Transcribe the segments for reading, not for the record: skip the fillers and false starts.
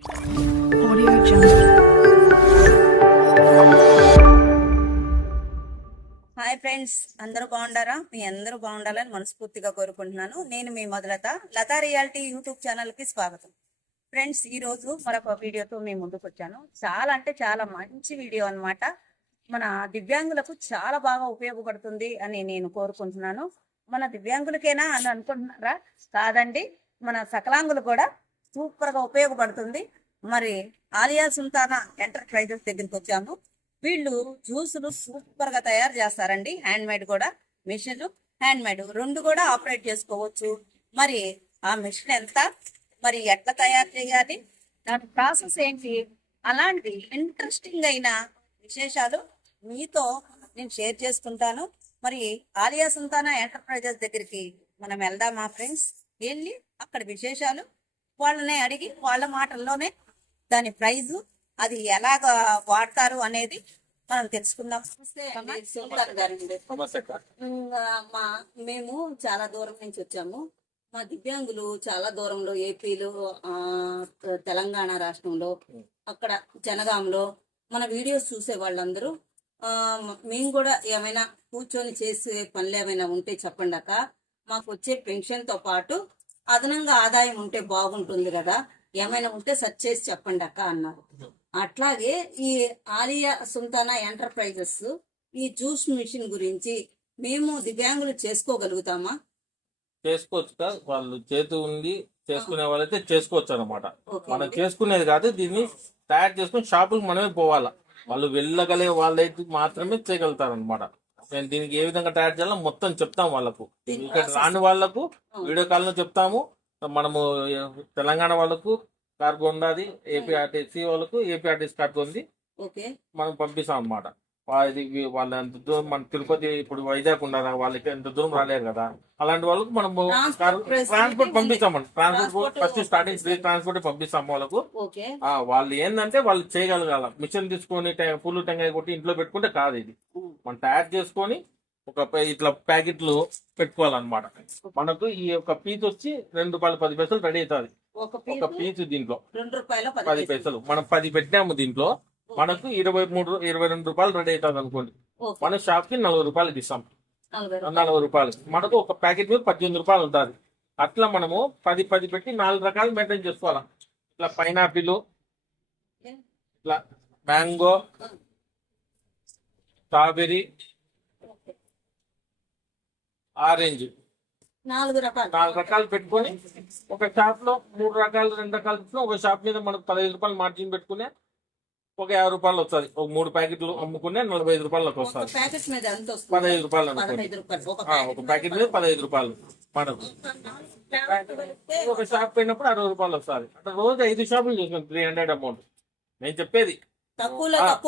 Audio Jungle. Hi friends, అందరూ బాగుండారా? మీ అందరూ బాగుండాలని మనస్ఫూర్తిగా కోరుకుంటున్నాను. నేను మీ మొదలత లతా రియాలిటీ యూట్యూబ్ ఛానల్కి స్వాగతం. ఫ్రెండ్స్, ఈరోజు మరొక వీడియోతో మేము ముందుకు వచ్చాను. చాలా అంటే చాలా మంచి వీడియో అన్నమాట. మన దివ్యాంగులకు చాలా బాగా ఉపయోగపడుతుంది అని నేను కోరుకుంటున్నాను. మన దివ్యాంగులకేనా అని అనుకుంటున్నారా? కాదండి, మన సకలాంగులు కూడా సూపర్గా ఉపయోగపడుతుంది. మరి ఆలియా సుల్తానా ఎంటర్ప్రైజెస్ దగ్గరికి వచ్చాము. వీళ్ళు జ్యూసులు సూపర్ గా తయారు చేస్తారండి. హ్యాండ్ మేడ్ కూడా, మిషన్ హ్యాండ్ మేడ్ రెండు కూడా ఆపరేట్ చేసుకోవచ్చు. మరి ఆ మిషన్ ఎంత, మరి ఎట్లా తయారు చేయాలి, దాని ప్రాసెస్ ఏంటి, అలాంటి ఇంట్రెస్టింగ్ అయిన విశేషాలు మీతో నేను షేర్ చేసుకుంటాను. మరి ఆలియా సుల్తానా ఎంటర్ప్రైజెస్ దగ్గరికి మనం వెళ్దామా ఫ్రెండ్స్? వెళ్ళి అక్కడ విశేషాలు వాళ్ళనే అడిగి వాళ్ళ మాటల్లోనే దాని ప్రైజు, అది ఎలాగ వాడతారు అనేది మనం తెలుసుకుందాం. మేము చాలా దూరం నుంచి వచ్చాము. మా దివ్యాంగులు చాలా దూరంలో, ఏపీలో, తెలంగాణ రాష్ట్రంలో, అక్కడ జనగాంలో మన వీడియోస్ చూసే వాళ్ళందరూ మేము కూడా ఏమైనా కూర్చొని చేసే పనులు ఏమైనా ఉంటే చెప్పండి అక్క, మాకు వచ్చే పెన్షన్తో పాటు అదనంగా ఆదాయం ఉంటే బాగుంటుంది కదా, ఏమైనా ఉంటే సెర్చ్ చేసి చెప్పండి అక్క అన్నారు. అట్లాగే ఈ ఆలియా సుల్తానా ఎంటర్ప్రైజెస్ ఈ జ్యూస్ మిషన్ గురించి మేము దివ్యాంగులు చేసుకోగలుగుతామా? చేసుకోవచ్చు. వాళ్ళు చేతి ఉండి చేసుకునే వాళ్ళైతే చేసుకోవచ్చు అనమాట. మనం చేసుకునేది కాదు, దీన్ని తయారు చేసుకుని షాపులకు మనమే పోవాలా. వాళ్ళు వెళ్ళగలే వాళ్ళైతే మాత్రమే చేయగలుగుతారు అనమాట. నేను దీనికి ఏ విధంగా తయారు చేయాలో మొత్తం చెప్తాం వాళ్ళకు. ఇక్కడ రాని వాళ్ళకు వీడియో కాల్ లో చెప్తాము. మనము తెలంగాణ వాళ్ళకు కార్డు ఉన్నది, ఏపీఆర్టీసీ వాళ్ళకు ఏపీఆర్టీసీ కార్డు ఉంది, మనం పంపిస్తాం అనమాట. వాళ్ళ ఎంత దూరం, మన తిరుపతి ఇప్పుడు వైజాగ్ ఉన్నారు, వాళ్ళకి ఎంత దూరం రాలేరు కదా, అలాంటి వాళ్ళకు మనము ట్రాన్స్పోర్ట్ పంపిస్తాం. Transport first starting free transport పంపిస్తాం వాళ్ళకు. వాళ్ళు ఏంటంటే వాళ్ళు చేయగలగాల. మిషన్ తీసుకొని ఫుల్ టెంకాయ కొట్టి ఇంట్లో పెట్టుకుంటే కాదు, ఇది మనం తయారు చేసుకొని ఒక ఇట్లా ప్యాకెట్లు పెట్టుకోవాలన్నమాట. మనకు ఈ యొక్క పీస్ వచ్చి ₹2.10 రెడీ అవుతుంది. ఒక పీస్ దీంట్లో ₹2.10. మనం 10 పెట్టాము దీంట్లో, మనకు ₹22 రెడీ అవుతుంది అనుకోండి. మన షాప్ కి ₹40 ఇస్తాం. ₹40 మనకు ఒక ప్యాకెట్ మీద ₹18 ఉంటుంది. అట్లా మనము 10 పెట్టి 4 రకాలు మెయింటైన్ చేసుకోవాలా. ఇట్లా పైనాపిల్, ఇట్లా మ్యాంగో, స్ట్రాబెర్రీ, ఆరెంజ్, 4 రకాలు పెట్టుకొని ఒక షాప్ లో 3 రకాలు 2 రకాలు ఒక షాప్ మీద మనకు ₹15 మార్జిన్ పెట్టుకునే ఒక ₹50 వస్తుంది. ఒక 3 ప్యాకెట్లు అమ్ముకునే ₹45 వస్తుంది. ₹15 అనుకోండి. ఒక ప్యాకెట్ మీద ₹15 మనకు. ఒక షాప్ పోయినప్పుడు ₹60 వస్తుంది. అంటే రోజు 5 షాపులు చూసుకున్నాం, 300 అమౌంట్. నేను చెప్పేది తక్కువ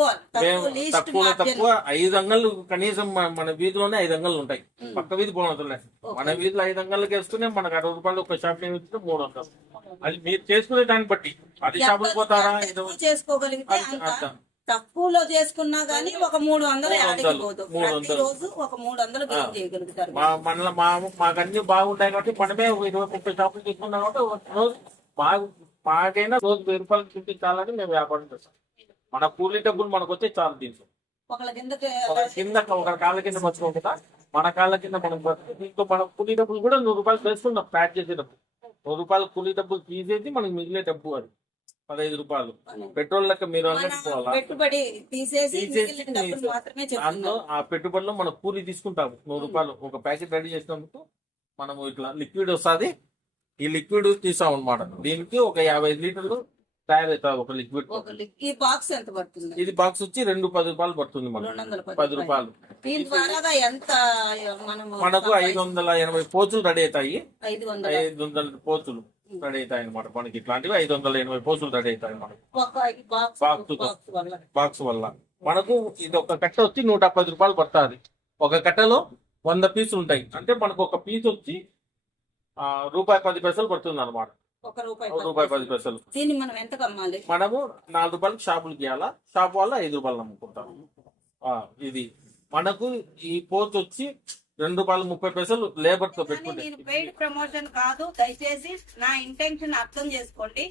5 అంగళ్ళు కనీసం. మన వీధిలోనే 5 అంగళ్ళు ఉంటాయి, పక్క వీధి పోనవుతున్నాయి. మన వీధిలో 5 అంగళ్ళకి వేసుకునే మనకు ₹60 ఒక షాప్ మీద వచ్చిన 300. అది మీరు చేసుకునే దాన్ని బట్టి 10 షాపులు పోతారా, చేసుకోగలిగితే తక్కువలో చేసుకున్నా గానీ ఒక 300 రోజు ఒక 300 మాకన్నీ బాగుంటాయి కాబట్టి మనమే 20-30 షాపులు తీసుకున్నాం కాబట్టి రోజు మాకైనా రోజు ₹1000 చూపించాలని మేము వ్యాపారం చేస్తాం. మన కూలీ డబ్బులు మనకు వచ్చే చాలు. దీంట్లో కింద ఒక కాళ్ళ కింద మర్చిపోకుండా మన కాళ్ళ కింద మనం దీంట్లో మన కూలీ డబ్బులు కూడా ₹100 వేసుకుంటాం. ప్యాక్ చేసేటప్పుడు ₹100 కూలీ డబ్బులు తీసేసి మనకి మిగిలే డబ్బు అది ₹15. పెట్రోల్ లెక్క మీరు అందులో ఆ పెట్టుబడిలో మనం కూలీ తీసుకుంటాము ₹100. ఒక ప్యాకెట్ రెడీ చేసినందుకు మనము ఇట్లా లిక్విడ్ వస్తుంది. ఈ లిక్విడ్ తీసాం అనమాట. దీనికి ఒక 55 లీటర్లు తయారవుతుంది ఒక లిక్విడ్. ఈ బాక్స్ ఎంత పడుతుంది? ఇది బాక్స్ వచ్చి ₹210 పడుతుంది. మనకు ₹10. మనకు 580 పోచులు రెడీ అవుతాయి. 500 పోచులు రెడీ అవుతాయి అనమాట. మనకి ఇట్లాంటివి 580 పోచులు రెడీ అవుతాయి మనకు. బాక్స్ వల్ల మనకు ఇది ఒక కట్ట వచ్చి ₹110 పడుతుంది. ఒక కట్టలో 100 పీసులు ఉంటాయి. అంటే మనకు ఒక పీస్ వచ్చి ₹1.10 పడుతుంది అనమాట. ₹1.10. దీన్ని మనం ఎంత కమ్మాలి? మనము ₹4 షాపులకి ఇవ్వాలా, షాప్ వల్ల ₹5 అమ్ముకుంటాం. ఇది మనకు ఈ పోత్ వచ్చి ₹2.30 లేబర్ తో పెట్టుకుంటే. నేను పెయిడ్ ప్రమోషన్ కాదు, దయచేసి నా ఇంటెన్షన్ అర్థం చేసుకోండి.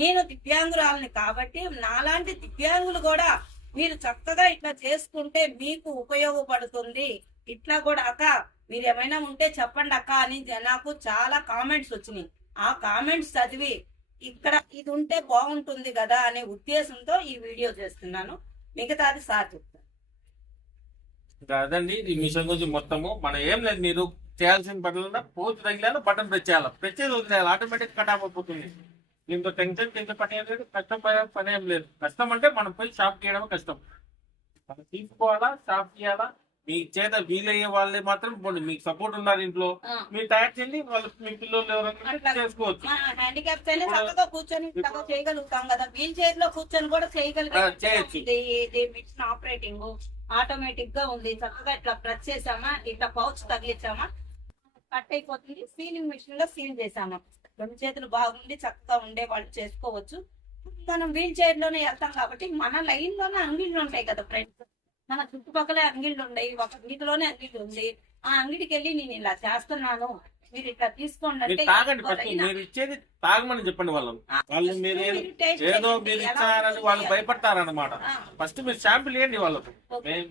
నేను దివ్యాంగురాలని కాబట్టి నాలాంటి దివ్యాంగులు కూడా మీరు చక్కగా ఇట్లా చేసుకుంటే మీకు ఉపయోగపడుతుంది. ఇట్లా కూడా అక్క మీరు ఏమైనా ఉంటే చెప్పండి అక్క అని నాకు చాలా కామెంట్స్ వచ్చినాయి. ఆ కామెంట్స్ చదివి ఇక్కడ ఇది ఉంటే బాగుంటుంది కదా అనే ఉద్దేశంతో ఈ వీడియో చేస్తున్నాను. మిగతాది సార్ చెప్తాను. ఇంకా అదండి ఈ మిషన్ గురించి మొత్తము మనం ఏం లేదు, మీరు చేయాల్సిన పనులు పోతు తగిలాను బటన్ ప్రెస్ చేయాలి, ప్రెస్ చేసి వదిలేయాలి, ఆటోమేటిక్ కట్ అయిపోతుంది. దీంతో టెన్షన్ కింద పని ఏం లేదు, కష్టం పని ఏం లేదు. కష్టం అంటే మనం పోయి షాప్ చేయడమే కష్టం. మనం తీసుకోవాలా, షాప్ చేయాలా, మీ చేత వీలయ్యే వాళ్ళే మాత్రం పోండి. మీకు సపోర్ట్ ఉన్నారు ఇంట్లో, మీరు తయారు చేయండి, వాళ్ళు మీ పిల్లలు ఎవరైనా చేసుకోవచ్చు. హ్యాండిక్యాప్స్ అయినా చక్కగా కూర్చొని చక్కగా చేయగలుగుతాం కదా, వీల్ చైర్ లో కూర్చొని కూడా చేయొచ్చు. మిషన్ ఆపరేటింగ్ ఆటోమేటిక్ గా ఉంది. చక్కగా ఇట్లా ప్రెస్ చేసామా, ఇట్లా పౌచ్ తగిలించామా కట్ అయిపోతుంది. సీలింగ్ మిషన్ లో సీల్ చేసామా, రెండు చేతులు బాగుండి చక్కగా ఉండే వాళ్ళు చేసుకోవచ్చు. మనం వీల్ చైర్ లోనే వెళ్తాం కాబట్టి మన లైన్ లోనే అంగిళ్ళు ఉంటాయి కదా ఫ్రెండ్స్, మన చుట్టుపక్కల అంగిళ్ళు ఉన్నాయి, ఒక అంగిటిలోనే అంగిళ్ళు ఉంది. ఆ అంగిడికి వెళ్ళి నేను ఇలా చేస్తున్నాను మీరు ఇట్లా తీసుకోండి అంటే తాగండి, ఫస్ట్ మీరు ఇచ్చేది తాగమని చెప్పండి వాళ్ళని. వాళ్ళు మీరు ఏదో మీరు ఇచ్చారని వాళ్ళు భయపడతారన్నమాట. ఫస్ట్ మీరు షాంపుల్ ఇవ్వండి వాళ్ళకు,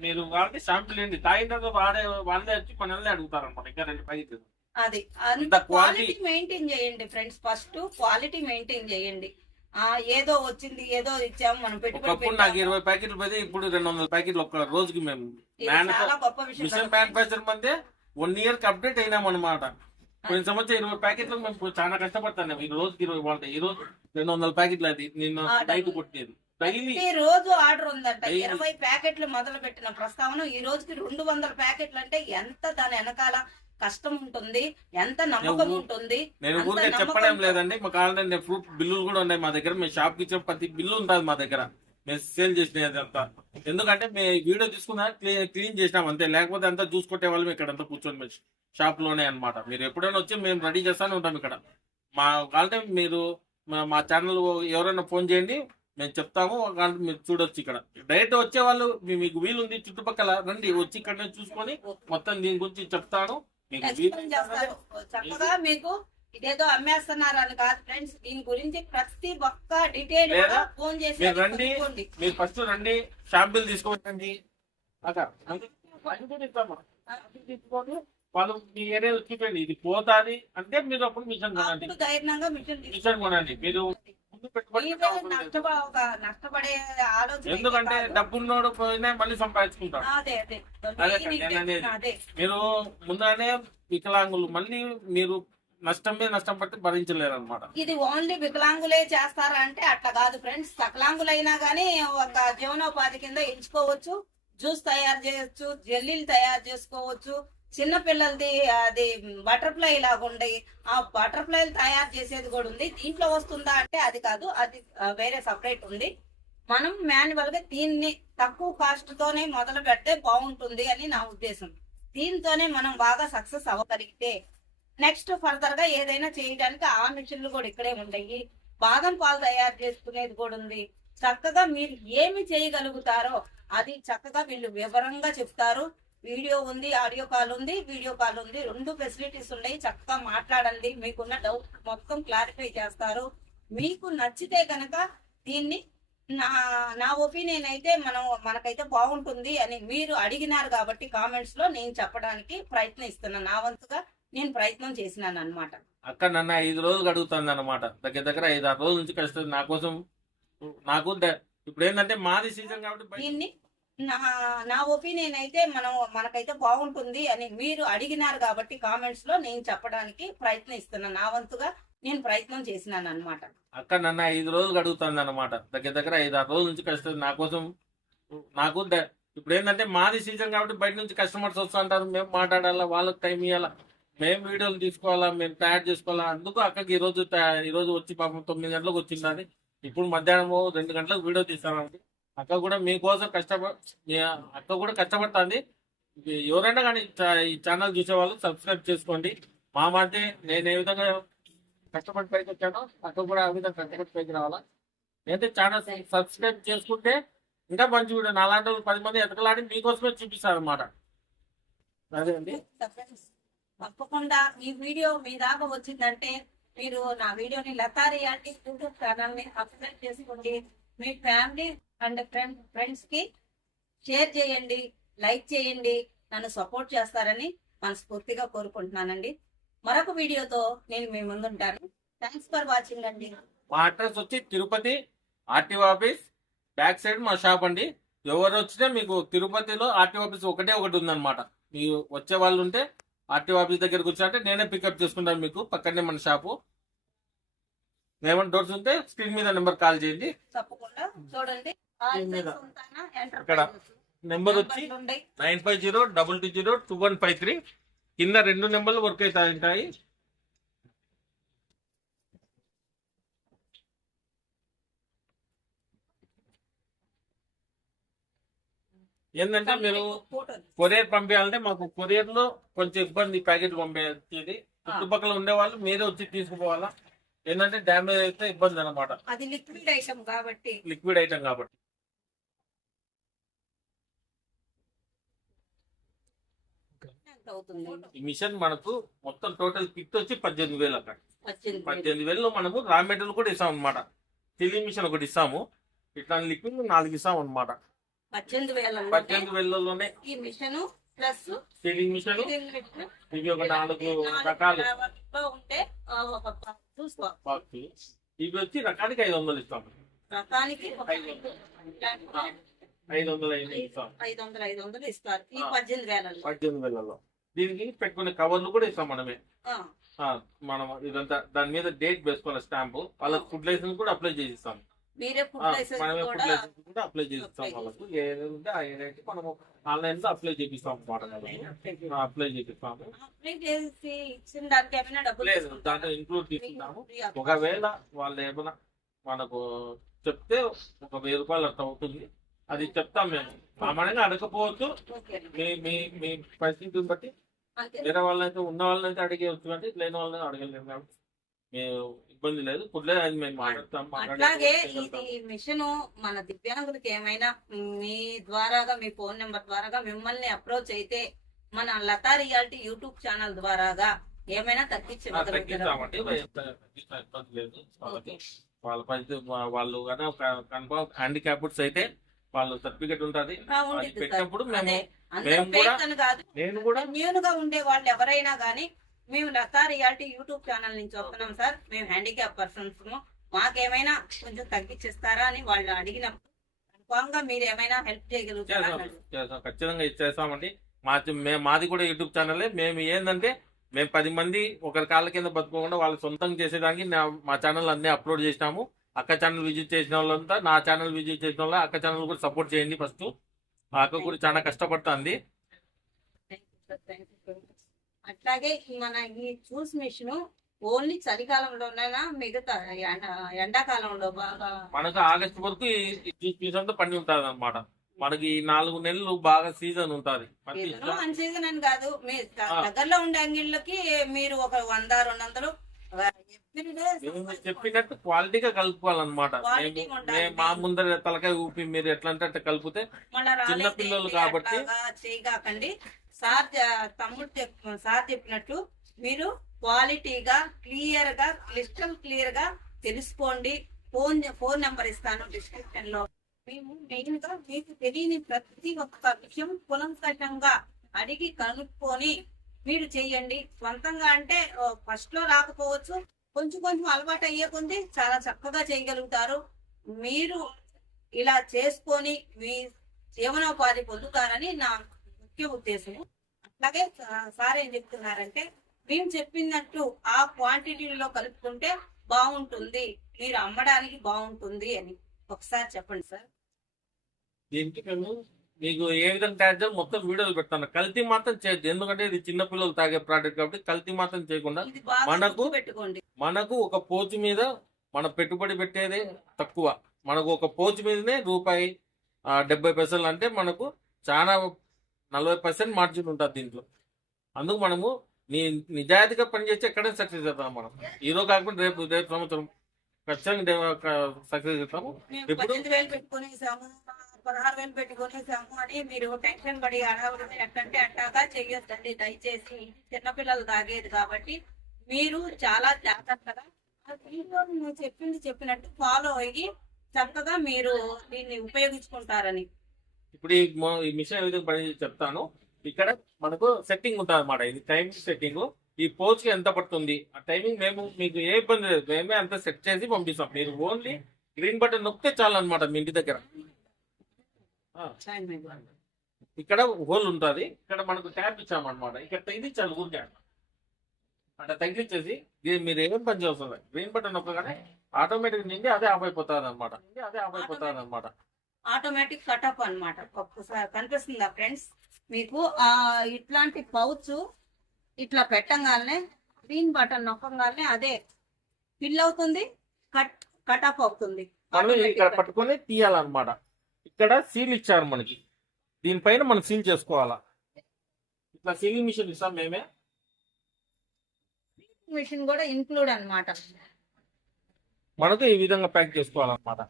మీరు వాళ్ళకి షాంపుల్ ఇవ్వండి. తాగిన తర్వాత వాళ్ళే వచ్చి మనల్ని అడుగుతారు అనమాట. ఇంకా 2 ప్యాకెట్లు అది అంత క్వాలిటీ మెయింటైన్ చేయండి ఫ్రెండ్స్. ఫస్ట్ క్వాలిటీ మెయింటైన్ చేయండి. ఏదో వచ్చింది ఏదో ఇచ్చాము మనం ఒకప్పుడు నాకు 20 ప్యాకెట్లు పోతే ఇప్పుడు 200 ప్యాకెట్లు ఒక రోజుకి. మేము మిషన్ మ్యానుఫాక్చర్ మందే 1 year కి అప్డేట్ అయినాం అనమాట. కొన్ని సంవత్సరం 20 ప్యాకెట్లు మేము చాలా కష్టపడతాను. ఈ రోజుకి 20 బాగుంటాయి, ఈ రోజు 200 ప్యాకెట్లు. అది నేను బయట కొట్టేది డైలీ. ఈ రోజు ఆర్డర్ ఉందంట 20 ప్యాకెట్లు మొదలు పెట్టిన ప్రస్తావన ఈ రోజుకి 200 ప్యాకెట్లు అంటే ఎంత దాని వెనకాల కష్టం ఉంటుంది, ఎంత నమ్మకం ఉంటుంది. నేను ఊరికే చెప్పడం లేదండి, మాకు ఆల్రెడీ ఫ్రూట్ బిల్లులు కూడా ఉన్నాయి మా దగ్గర. మీ షాప్ కి ఇచ్చే ప్రతి బిల్లు ఉంటుంది మా దగ్గర, మేము సేల్ చేసినది అంతా. ఎందుకంటే మేము వీడియో తీసుకున్నా క్లీన్ చేసినాం అంతే, లేకపోతే అంతా చూసుకుంటే వాళ్ళం ఇక్కడ అంతా కూర్చొని షాప్ లోనే అనమాట. మీరు ఎప్పుడైనా వచ్చి మేము రెడీ చేస్తానే ఉంటాం ఇక్కడ. మా కావాలంటే మీరు మా ఛానల్ ఎవరైనా ఫోన్ చేయండి, మేము చెప్తాము. మీరు చూడొచ్చు ఇక్కడ డైరెక్ట్ వచ్చే వాళ్ళు మీకు వీలుంది చుట్టుపక్కల రండి, వచ్చి ఇక్కడ చూసుకొని మొత్తం దీని గురించి చెప్తాను. చక్కగా మీకు ఇదేదో అమ్మేస్తున్నారు అని కాదు ఫ్రెండ్స్, దీని గురించి ప్రతి ఒక్క డీటెయిల్ ఫోన్ చేసి రండి. మీరు ఫస్ట్ రండి, షాంపిల్ తీసుకోండి. తీసుకోండి, వాళ్ళు మీ ఏరియా చూపండి ఇది పోతాది అంటే మీరు అప్పుడు మిషన్ కొనండి. ధైర్యంగా మిషన్ కొనండి. మీరు నష్టపడే ఆలోచన, ఎందుకంటే డబ్బున్నోడు పోయినా మళ్ళీ సంపాదించుకుంటాడు. మీరు ముందుగానే వికలాంగులు, మళ్ళీ మీరు నష్టం మీద నష్టం పడితే భరించలేరు అనమాట. ఇది ఓన్లీ వికలాంగులే చేస్తారా అంటే అట్లా కాదు ఫ్రెండ్స్, సకలాంగులైనా గానీ ఒక జీవనోపాధి కింద ఎంచుకోవచ్చు. జ్యూస్ తయారు చేయొచ్చు, జెల్లీలు తయారు చేసుకోవచ్చు. చిన్న పిల్లలది అది బటర్ఫ్లై లాగా ఉండి ఆ బటర్ఫ్లై తయారు చేసేది కూడా ఉంది. దీంట్లో వస్తుందా అంటే అది కాదు, అది వేరే సపరేట్ ఉంది. మనం మాన్యువల్ గా దీన్ని తక్కువ కాస్ట్ తోనే మొదలు పెడితే బాగుంటుంది అని నా ఉద్దేశం. దీంతోనే మనం బాగా సక్సెస్ అవ్వగలిగితే నెక్స్ట్ ఫర్దర్ గా ఏదైనా చేయడానికి ఆ మిషన్లు కూడా ఇక్కడే ఉంటాయి. బాదం పాలు తయారు చేసుకునేది కూడా ఉంది. చక్కగా మీరు ఏమి చేయగలుగుతారో అది చక్కగా వీళ్ళు వివరంగా చెప్తారు. వీడియో ఉంది, ఆడియో కాల్ ఉంది, వీడియో కాల్ ఉంది, 2 ఫెసిలిటీస్ ఉన్నాయి. చక్కగా మాట్లాడండి, మీకున్న డౌట్ మొత్తం క్లారిఫై చేస్తారు. మీకు నచ్చితే కనుక దీన్ని నా ఒపీనియన్ అయితే మనకైతే బాగుంటుంది అని మీరు అడిగినారు కాబట్టి కామెంట్స్ లో నేను చెప్పడానికి ప్రయత్నిస్తున్నాను. నా వంతుగా నేను ప్రయత్నం చేసినాను అనమాట. అక్క నన్ను 5 రోజులు అడుగుతుంది అనమాట, దగ్గర 5-6 రోజుల నుంచి కష్టం నా కోసం. నాకు ఇప్పుడు ఏంటంటే మాది సీజన్ కాబట్టి దీన్ని నా ఒపీనియన్ అయితే మనకైతే బాగుంటుంది అని మీరు అడిగినారు కాబట్టి కామెంట్స్ లో నేను చెప్పడానికి ప్రయత్నిస్తున్నాను. నా వంతుగా నేను ప్రయత్నం చేసినాను అనమాట. అక్క నన్ను 5 రోజులు అడుగుతుంది అనమాట, దగ్గర 5-6 రోజుల నుంచి కష్టం నా కోసం. నాకు ఇప్పుడు ఏంటంటే మాది సీజన్ కాబట్టి బయట నుంచి కస్టమర్స్ వస్తుంటారు, మేము మాట్లాడాలా, వాళ్ళకి టైం ఇవ్వాలా, మేము వీడియోలు తీసుకోవాలా, మేము తయారు చేసుకోవాలా. అందుకు అక్కకి ఈ రోజు వచ్చి పాపం 9 గంటలకు వచ్చిందని, ఇప్పుడు మధ్యాహ్నం 2 గంటలకు వీడియో తీస్తానండి. అక్క కూడా మీకోసం అక్క కూడా కష్టపడుతుంది. ఎవరైనా కానీ ఈ ఛానల్ చూసే వాళ్ళు సబ్స్క్రైబ్ చేసుకోండి. మా మధ్య నేను ఏ విధంగా కష్టపడి పైకి వచ్చానో అక్క కూడా ఆ విధంగా కష్టపడి పైకి రావాలా. అయితే ఛానల్ సబ్స్క్రైబ్ చేసుకుంటే ఇంకా మంచి వీడియో అలాంటి 10 మంది ఎతకలాడి మీకోసమే చూపిస్తారు అనమాట. అదే అండి, తప్పకుండా ఈ వీడియో మీ దాకా వచ్చిందంటే మీరు నా వీడియోని లతా రియాలిటీ యూట్యూబ్ ఛానల్ ని సబ్స్క్రైబ్ చేసుకోండి. మీ ఫ్యామిలీ అండ్ ఫ్రెండ్స్ కి షేర్ చేయండి, లైక్ చేయండి, నన్ను సపోర్ట్ చేస్తారని మనస్ఫూర్తిగా కోరుకుంటున్నానండి. మరొక వీడియోతో నేను మీ ముందుంటాను. థ్యాంక్స్ ఫర్ వాచింగ్ అండి. మా అడ్రస్ వచ్చి Tirupati RTO office back side మా షాప్ అండి. ఎవరు వచ్చినా మీకు తిరుపతిలో ఆర్టీఓ ఆఫీస్ ఒకటే ఒకటి ఉందన్నమాట. మీరు వచ్చే వాళ్ళు ఉంటే ఆర్టీఓ ఆఫీస్ దగ్గరకు వచ్చారంటే నేనే పికప్ చేసుకుంటాను. మీకు పక్కనే మన షాపు. ఏమైనా డోర్స్ ఉంటే స్క్రీన్ మీద నెంబర్ కాల్ చేయండి. తప్పకుండా చూడండి. ఇక్కడ నెంబర్ వచ్చి 9502202153. కింద 2 నెంబర్లు వర్క్ అవుతాయి. ఏంటంటే మీరు కొరియర్ పంపించాలంటే మాకు కొరియర్ లో కొంచెం ఇబ్బంది, ప్యాకెట్ పంపించేది. చుట్టుపక్కల ఉండే వాళ్ళు మీరే వచ్చి తీసుకుపోవాలా. ఏంటంటే డ్యామేజ్ అయితే ఇబ్బంది అనమాట. అది లిక్విడ్ ఐటమ్ కాబట్టి ఈ మిషన్ మనకు మొత్తం టోటల్ కిట్ వచ్చి 18,000 అక్కడ. 18,000 మనము రా మెటీరియల్ కూడా ఇస్తాం అనమాట. సీలింగ్ మిషన్ ఒకటి ఇస్తాము, ఇట్లా లిక్విడ్ 4 ఇస్తాం అనమాట. 18,000లోనే ఈ మిషన్ ప్లస్ సీలింగ్ మిషన్ ఇవి ఒక 4 రకాలు ఉంటే ఇవి వచ్చి రకానికి 500 ఇస్తాం. రకానికి 500 ఇస్తారు. ఈ 18,000లో దీనికి పెట్టుకునే కవర్లు కూడా ఇస్తాం మనమే. మనం ఇదంతా దాని మీద డేట్ వేసుకోవాలి, స్టాంపు. వాళ్ళకి ఫుడ్ లైసెన్స్ కూడా అప్లై చేసి ఇస్తాం. మనమే ఫుడ్ లైసెన్స్ కూడా అప్లై చేసి ఇస్తాం. వాళ్ళకు ఏదైతే ఉంటే ఆ ఏదైతే మనము ఆన్లైన్ లో అప్లై చేపిస్తాం అన్నమాట. అప్లై చేపిస్తాము. లేదు, దాంట్లో ఇంక్లూడ్ తీసుకుంటాము. ఒకవేళ వాళ్ళు ఏమైనా మనకు చెప్తే ఒక 1,000 రూపాయలు అట్లా అవుతుంది. అది చెప్తాం మేము. సామాన్యంగా అడగకపోవచ్చు. మీ పరిస్థితిని బట్టి వేరే వాళ్ళైతే ఉన్న వాళ్ళనైతే అడిగేవచ్చు, అంటే లేని వాళ్ళని అడగలేము కాబట్టి మేము ఇబ్బంది లేదు. కుట్లేదు, అది మేము మాట్లాడతాం. అట్లాగే ఇది మిషన్ మన దివ్యాంగులకి ఏమైనా మీ ద్వారాగా, మీ ఫోన్ నెంబర్ ద్వారాగా మిమ్మల్ని అప్రోచ్ అయితే మన లతా రియాలిటీ యూట్యూబ్ ఛానల్ ద్వారాగా ఏమైనా తగ్గించామండి. ఇబ్బంది లేదు. వాళ్ళ పరిస్థితి వాళ్ళు కన్ఫర్మ్ హ్యాండిక్యాప్డ్స్ అయితే వాళ్ళు సర్టిఫికెట్ ఉంటుంది. పెట్టినప్పుడు నేను కూడా న్యూగా ఉండే వాళ్ళు ఎవరైనా గానీ మేము లతా రియాలిటీ యూట్యూబ్ ఛానల్ నుంచి వస్తున్నాం సార్, మేము హ్యాండిక్యాప్ పర్సన్స్, మాకేమైనా కొంచెం తగ్గించిస్తారా అని వాళ్ళు అడిగినప్పుడు కన్ఫామ్ గా మీరు ఏమైనా హెల్ప్ చేయగలుగుతారా? ఖచ్చితంగా ఇచ్చేస్తామండి. మాది కూడా యూట్యూబ్ ఛానలే. మేము ఏంటంటే మేము 10 మంది ఒకరి కాళ్ళ కింద బతుకోకుండా వాళ్ళు సొంతంగా చేసేదానికి మా ఛానల్ అన్ని అప్లోడ్ చేసినాము. అక్క ఛానల్ విజిట్ చేసిన వాళ్ళంతా నా ఛానల్ విజిట్ చేసిన వాళ్ళు అక్క ఛానల్ కూడా సపోర్ట్ చేయండి. ఫస్ట్ ఆ అక్క కూడా చాలా కష్టపడుతుంది. అట్లాగే మన ఈ చూస్ మిషన్ ఓన్లీ చలికాలంలోనైనా మిగతా ఎండాకాలంలో బాగా మనకు ఆగస్టు వరకు సీజన్ పని ఉంటుంది అనమాట. మనకి 4 నెలలు బాగా సీజన్ ఉంటుంది. వన్ సీజన్ అని కాదు, మీ దగ్గరలో ఉండే అంగిళ్ళకి మీరు ఒక 100-200 చెప్పినట్టు క్వాలిటీగా కలుపుకోవాలన్నమాట. మా ముందర తలకాయ ఊపి మీరు ఎట్లా అంటే కలిపితే చిన్న పిల్లలు కాబట్టి చేయగాకండి. సార్ చెప్పినట్టు మీరు క్వాలిటీగా క్లియర్ గా క్లిస్టల్ క్లియర్ గా తెలుసుకోండి. ఫోన్ నెంబర్ ఇస్తాను డిస్క్రిప్షన్ లో. మేము మెయిన్ గా మీకు తెలియని ప్రతి ఒక్క విషయం కులంకషంగా అడిగి కనుక్కొని మీరు చెయ్యండి. సొంతంగా అంటే ఫస్ట్ లో రాకపోవచ్చు, కొంచెం అలవాటు అయ్యే కొంది చాలా చక్కగా చేయగలుగుతారు. మీరు ఇలా చేసుకొని మీ జీవనోపాధి పొందుతారని నా ముఖ్య ఉద్దేశం. అట్లాగే సార్ ఏం చెప్తున్నారంటే మేము చెప్పినట్టు ఆ క్వాంటిటీలో కలుపుకుంటే బాగుంటుంది, మీరు అమ్మడానికి బాగుంటుంది అని ఒకసారి చెప్పండి సార్. దీనికి మేము మీకు ఏ విధంగా తయారు చేయాలి మొత్తం వీడియోలు పెడతాను. కల్తీ మాత్రం చేయద్దు, ఎందుకంటే ఇది చిన్న పిల్లలు తాగే ప్రోడక్ట్ కాబట్టి కల్తీ మాత్రం చేయకుండా మనకు ఒక పోచు మీద మన పెట్టుబడి పెట్టేదే తక్కువ. మనకు ఒక పోచు మీదనే ₹70 అంటే మనకు చాలా 40% మార్జిన్ ఉంటుంది దీంట్లో. అందుకు మనము నిజాయితీగా పనిచేస్తే ఎక్కడైనా సక్సెస్ అవుతాం. మనం ఈరోజు కాకుండా రేపు సంవత్సరం ఖచ్చితంగా సక్సెస్ అవుతాము. ఇప్పుడు 16,000 పెట్టుకునేసాము అని మీరు టెన్షన్ పడి అడగడం ఎట్టంటే అట్టాగా చెయ్యొద్దండి దయచేసి. చిన్నపిల్లలు తాగేది కాబట్టి మీరు చాలా జాగ్రత్తగా ఆ వీడియోని నేను చెప్పినట్టు ఫాలో అయ్యి చక్కగా మీరు దీన్ని ఉపయోగించుకుంటారని. ఇప్పుడు ఈ మిషన్ ఏ విధంగా పని చెప్తాను. ఇక్కడ మనకు సెట్టింగ్ ఉంటుంది అనమాట. ఇది టైమింగ్ సెట్టింగ్. ఈ పోస్ట్ కి ఎంత పడుతుంది ఆ టైమింగ్ మేము మీకు ఏ ఇబ్బంది లేదు, మేమే అంతా సెట్ చేసి పంపిస్తాం. మీరు ఓన్లీ గ్రీన్ బటన్ నొక్కితే చాలు అనమాట మీ ఇంటి దగ్గర. ఇక్కడ హోల్ ఉంటుంది, ఇక్కడ మనకు ట్యాప్ ఇచ్చామన్నమాట. ఇక్కడ తగిలించాలి ఊరికే అంటే తగిలించేసి మీరు ఏం పని చేస్తుంది గ్రీన్ బటన్ నొక్కగానే ఆటోమేటిక్ నిండి అదే ఆఫ్ అయిపోతుంది అనమాట. ఆటోమేటిక్ కటప్ అన్నమాట. ఒక్కసారి కనిపిస్తుందా ఫ్రెండ్స్ మీకు? ఆ ఇట్లాంటి పౌచ్ ఇట్లా పెట్టంగానే గ్రీన్ బటన్ నొక్కగానే అదే ఫిల్ అవుతుంది, కటప్ అవుతుంది. మనం ఇక్కడ పట్టుకొని తీయాలన్నమాట. ఇక్కడ సీల్ ఇచ్చారు మనకి, దీనిపైన మనం సీల్ చేసుకోవాలా. ఇట్లా సీలింగ్ మిషన్ ఇస్తాం మేమే. మిషన్ కూడా ఇంక్లూడ్ అన్నమాట. మనకు ఈ విధంగా ప్యాక్ చేసుకోవాలన్నమాట.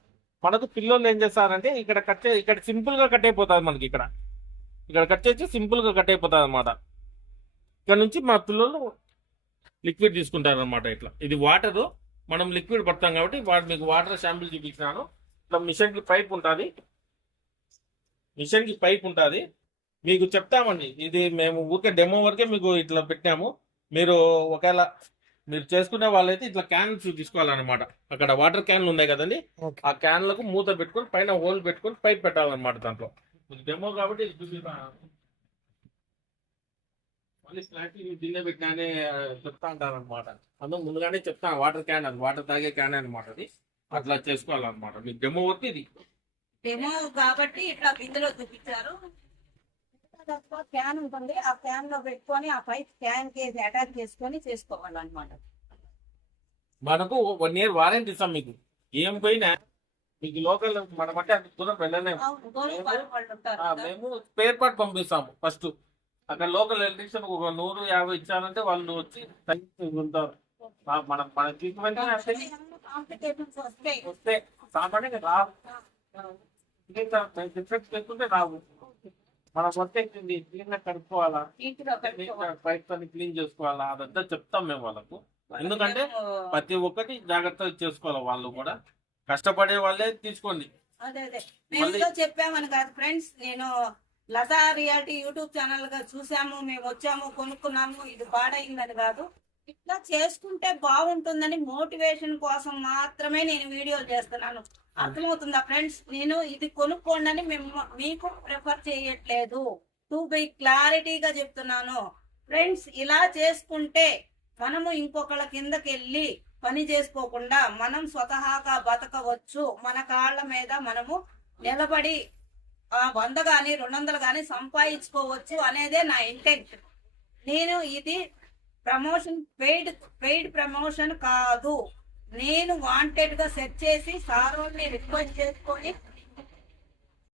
మనకు పిల్లలు ఏం చేస్తారంటే ఇక్కడ సింపుల్ గా కట్ అయిపోతుంది మనకి. ఇక్కడ కట్ చేసి సింపుల్ గా కట్ అయిపోతుంది అనమాట. ఇక్కడ నుంచి మా పిల్లలు లిక్విడ్ తీసుకుంటారు అనమాట. ఇట్లా ఇది వాటర్, మనం లిక్విడ్ పడతాం కాబట్టి మీకు వాటర్ శాంపిల్ చూపించినాను. ఇట్లా మిషన్ కి పైప్ ఉంటుంది. మీకు చెప్తామండి, ఇది మేము ఊరికే డెమో వరకే మీకు ఇట్లా పెట్టాము. మీరు ఒకవేళ మీరు చేసుకునే వాళ్ళైతే ఇట్లా క్యాన్స్ తీసుకోవాలన్నమాట. అక్కడ వాటర్ క్యాన్లు ఉన్నాయి కదండి, ఆ క్యాన్లకు మూత పెట్టుకొని పైన హోల్ పెట్టుకొని పైప్ పెట్టాలన్నమాట. దాంట్లో డెమో కాబట్టి మళ్ళీ దీన్నే పెట్టినానే చెప్తా అంటారు అనమాట. అందుకు ముందుగానే చెప్తాను, వాటర్ క్యాన్ అది వాటర్ తాగే క్యాన్ అనమాట. అది అట్లా చేసుకోవాలన్నమాట. మీకు డెమో వరకు ఇది డెమో కాబట్టి ఇట్లా బిందులో చూపించారు. క్యాన్ ఉంటుంది, ఆ క్యాన్ లో పెట్టుకొని ఆ పైప్ క్యాన్ కి అటాచ్ చేసుకొని చేసుకోవాలన్నమాట. మనకు 1 year వారంటీ ఇస్తాం. మీకు ఏం పోయినా మీకు లోకల్ మనమంటే అంత దూరం వెళ్ళలేము. మేము స్పేర్ పార్ట్ పంపిస్తాము. ఫస్ట్ అక్కడ లోకల్ ఎలక్ట్రీషియన్ ఒక 150 ఇచ్చారంటే వాళ్ళు వచ్చి ఉంటారు. మన ట్రీట్మెంట్ వస్తే సామాన్యంగా రావు, డిఫెక్ట్స్ లేకుంటే రావు. మనం వస్తే క్లీన్ గా కడుక్కోవాలా, పైప్స్ అన్ని క్లీన్ చేసుకోవాలా, అదంతా చెప్తాం మేము వాళ్ళకు. ఎందుకంటే ప్రతి ఒక్కటి జాగ్రత్తగా చేసుకోవాలి. వాళ్ళు కూడా కష్టపడే వాళ్ళే తీసుకోండి. మేము చెప్పామని కాదు ఫ్రెండ్స్, నేను లతా రియాలిటీ యూట్యూబ్ ఛానల్ గా చూసాము, మేము వచ్చాము కొనుక్కున్నాము, ఇది పాడైందని కాదు. ఇట్లా చేసుకుంటే బాగుంటుందని మోటివేషన్ కోసం మాత్రమే నేను వీడియోలు చేస్తున్నాను. అర్థమవుతుందా ఫ్రెండ్స్? నేను ఇది కొనుక్కోండి అని మీకు ప్రిఫర్ చేయట్లేదు. టు బి క్లారిటీగా చెప్తున్నాను ఫ్రెండ్స్. ఇలా చేసుకుంటే మనము ఇంకొకళ్ళ కిందకి వెళ్ళి పని చేసుకోకుండా మనం స్వతహాగా బతకవచ్చు. మన కాళ్ళ మీద మనము నిలబడి 100 గాని 200 గాని సంపాదించుకోవచ్చు అనేదే నా ఇంటెంట్. నేను ఇది ప్రమోషన్ పెయిడ్ ప్రమోషన్ కాదు. నేను వాంటెడ్ గా సెట్ చేసి సార్ రిక్వెస్ట్ చేసుకొని